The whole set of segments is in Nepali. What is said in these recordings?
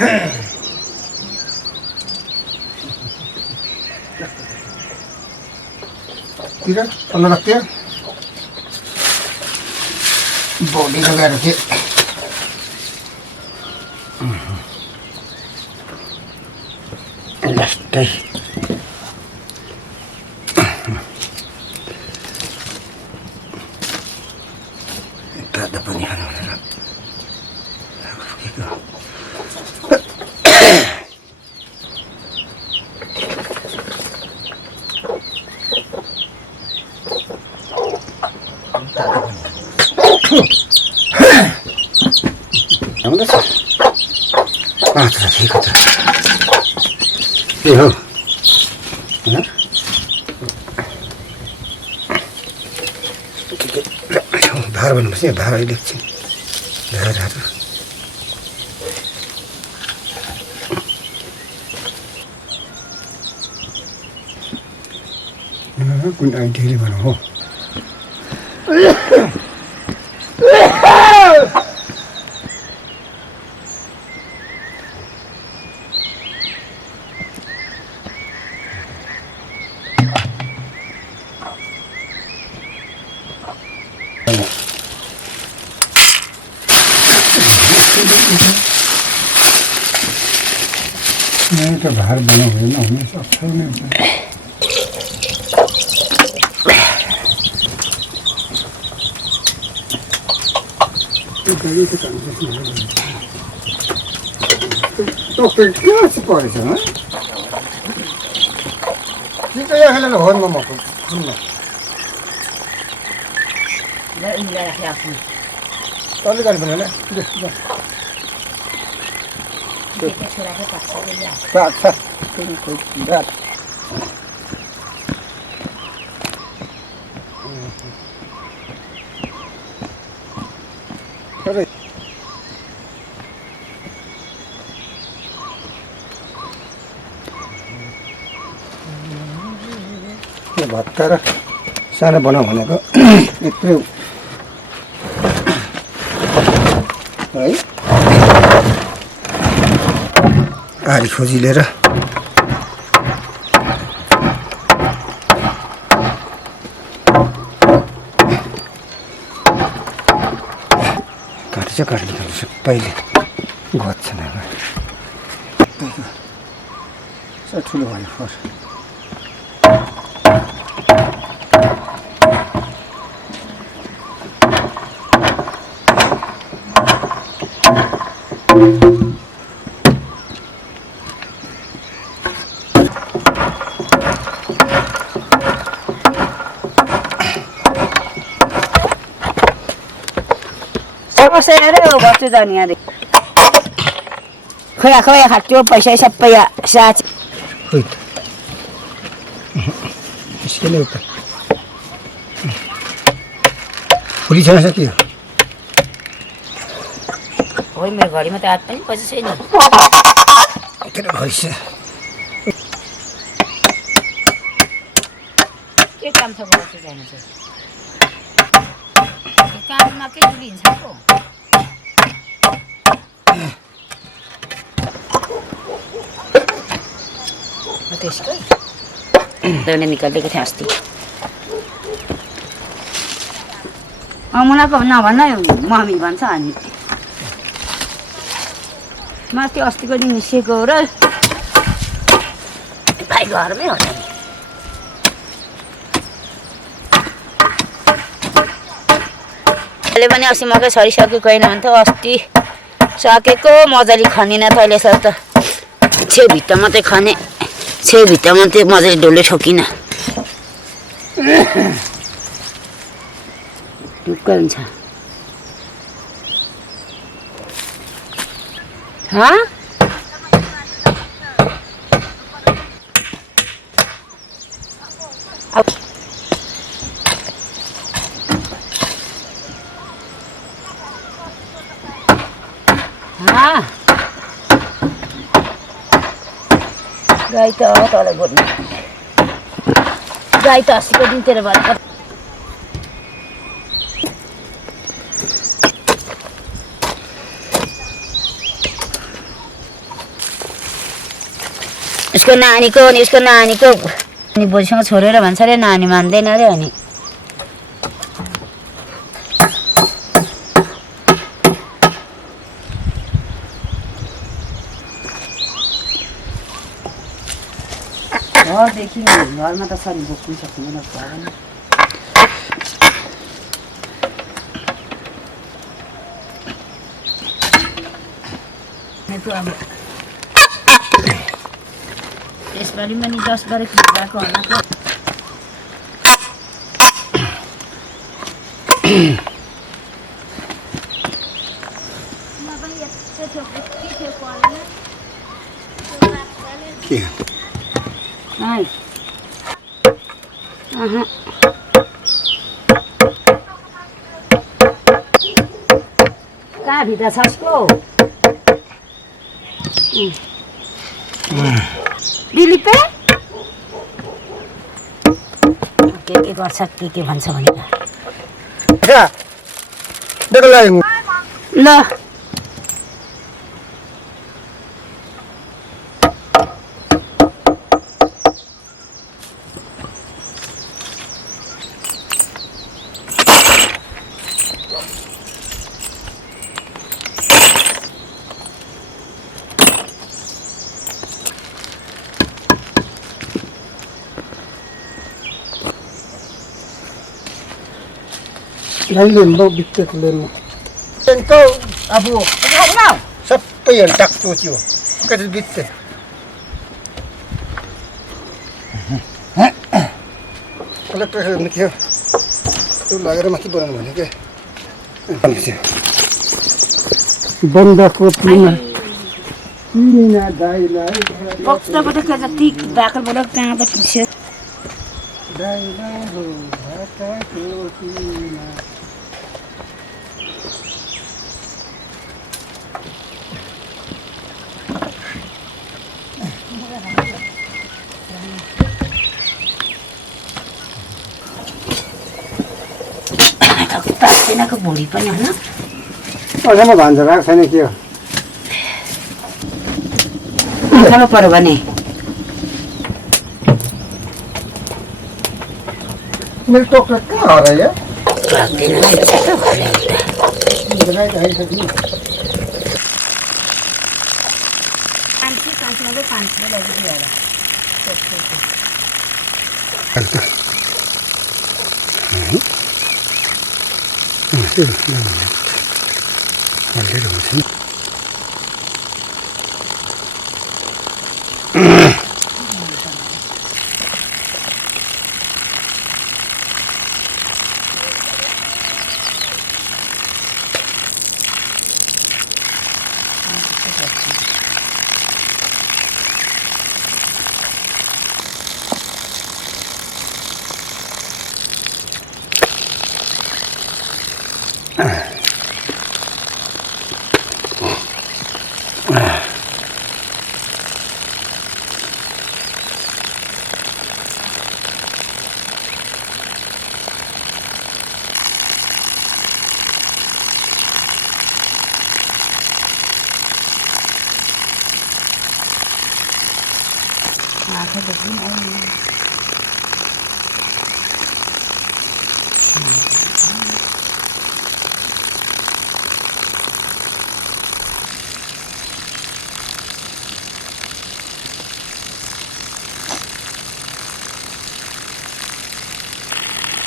ठीक है अंदर रखते हैं बॉडी लगा रखे last ada apa nih yang mana sih? Terus ikut. Iya. Benar? बाहर भन्नुपर्छ नि बाह्र लेख्छु धारहरू कुन आइडियाले भनौँ हो नहीं तो बाहर बना हुआ ना हमें अच्छा नहीं होता तो फिर क्या से पड़े थे ना ठीक है यार हेलो होन मम्मा को सुनना ले ले रखा है तो ले कर बना ले अच्छा कोई बात अरे ये भत्तर सानो बनाऊ भनेको यत्रो है आली खोजी लिएर काट्नु सबैले घट्छ न ठुलो भयो for saya ada waktu tanya deh. Kaya hati पैसा सब या साच. इसके लिए होता. पुलिस आ सकती है. वही मेरे गाड़ी में तो आता नहीं पैसे से नहीं. कितना भाई से. क्या काम था वो से जाने से. काम में के जुली इंसान को. त्यसको दौने निकालेको थिएँ अस्ति मलाई पो नभन्न मम्मी भन्छ अनि म त्यो अस्तिको दिन निस्केको र भाइ घरमै हो नि अहिले पनि अस्ति मकै सरिसकेको होइन भने त अस्ति सकेको मजाले खनिन तैले सर त छेभित्र मात्रै खने छेभित्र मात्रै मजाले डोले ठोकिन ढुक्क हुन्छ गाई त तँलाई गोड्नु गाई त अस्तिको दिन तेरो भएर उसको नानीको अनि उसको नानीको अनि बोजूसँग छोडेर भन्छ अरे नानी मान्दैन अरे अनि घरदेखि घरमा त सरी बोक्नु सक्दैन अब यसपालि पनि 10-12 किलो भएको होला कहाँ भित्र छ उसको दिलीपे के गर्छ के भन्छ भनेर ल lembo bitek lembo tento abu सबै हेर्टाक तोच्यो कति बित्ते कलेक्टर निक्यो त्यो लागेर माथि बनाउनु भने के बन्दाको पिना पिना दाइलाई बक्सबाट के जति बाकल बोलक कहाँ बसिन्छ दाइलाई हो भाटाको पिना पाक्दैनको भुँडी पनि होइन अझमा भान्जा भएको छैन के हो खानु पर्यो भने मेरो टोक्रा कहाँ हरायो या पाक्दैन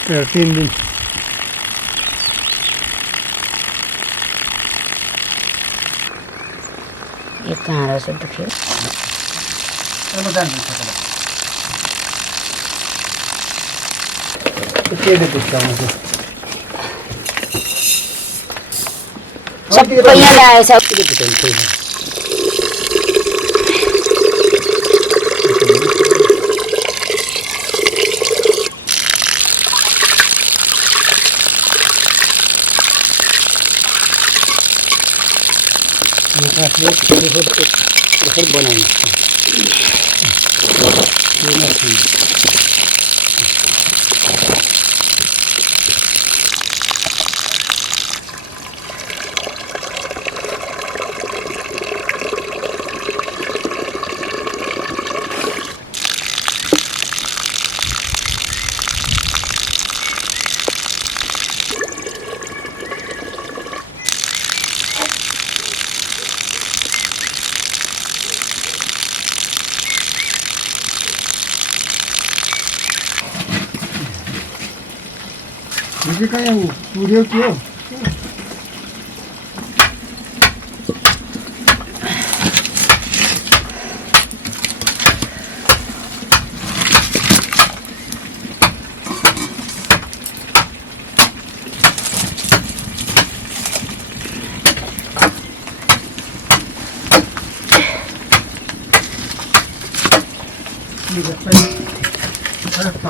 तर 3 दिन एक कहाँ रहेछ दुख्यो अब जान्छु के दे दुख्छ म सबै यहाँ ल्याएछ बनाउनु हिजो कहीँ पुऱ्यो त्यो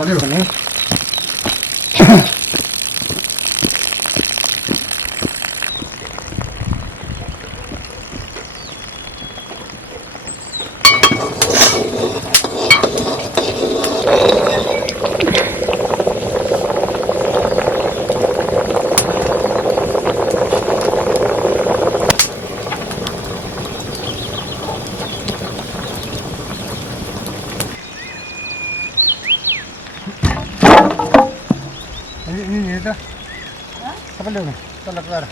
चल्यो भने ini dah apa lu nih kalau keluar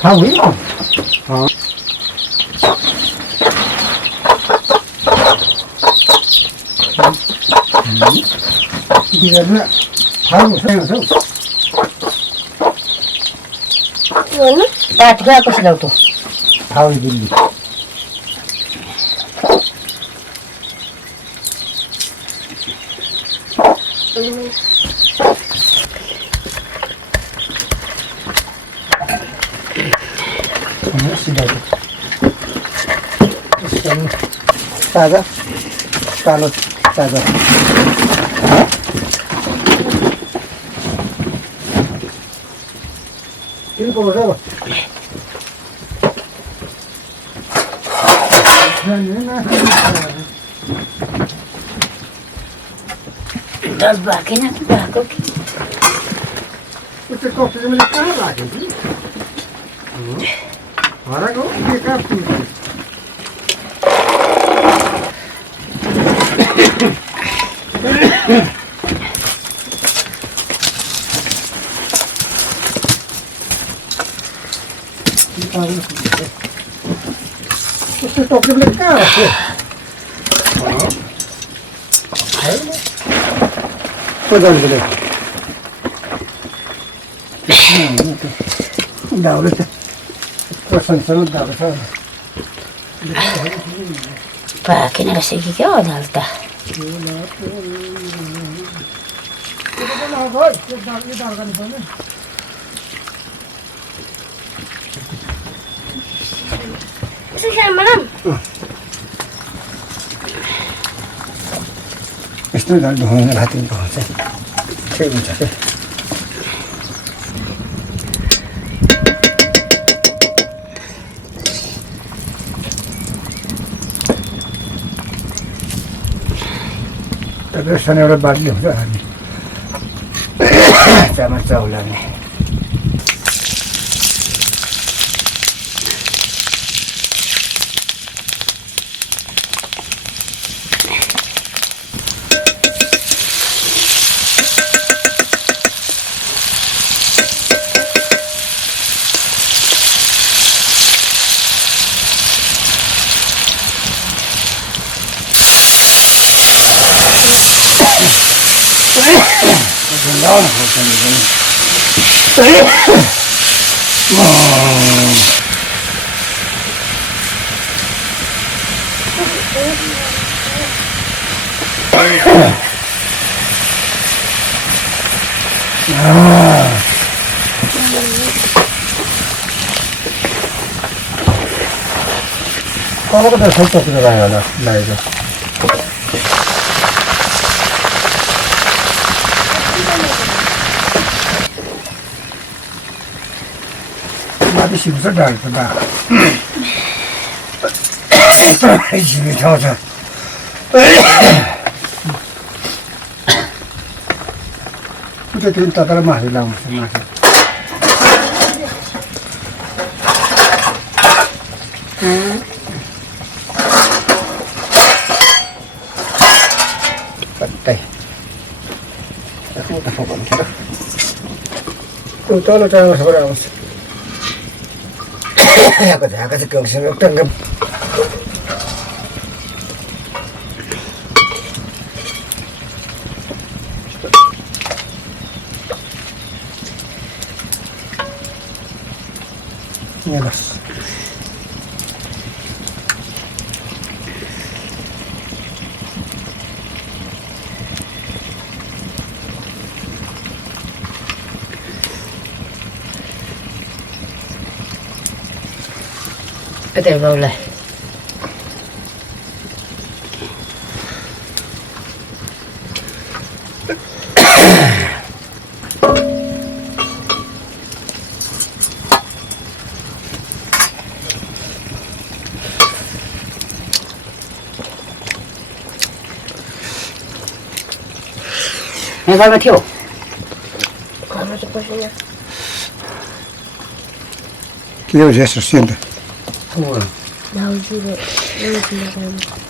खाऊ है बिरादमा खाऊ छैन पाठ गएको सिलाउटो खाऊ दिल्ली ताजा कालो ताजा तिनको हो र दस बाकी ना बाको की उससे कॉफी में कहाँ लागे थी हमारा को ये क्या उससे टोकरी में कहाँ रखे पजान के लिए दावले से प्रशंसन दावले से बाकी ना रहेगी क्या डालता यस्तो झन् धुँदैन भात हुन्छ ठिक हुन्छ के त्यसमा एउटा बाटली हुन्छ हामी चामल चाउल हाल्ने कहाँको त सबै लगायो होला लागेको माथि सिप्छ डाक्छ बा झिमी ठाउँ छ उता तिमी ततार मासु लाउँछ मासु कतै उता फकाउँछ र तल टाढाबाट आउँछ यहाँको झाका चाहिँ कलसँग टङ्ग यहाँ बस Betul boleh. Yang kau mati oh? Kau mati pasnya. के हो जेस सिन्त Nauji deh, nauji.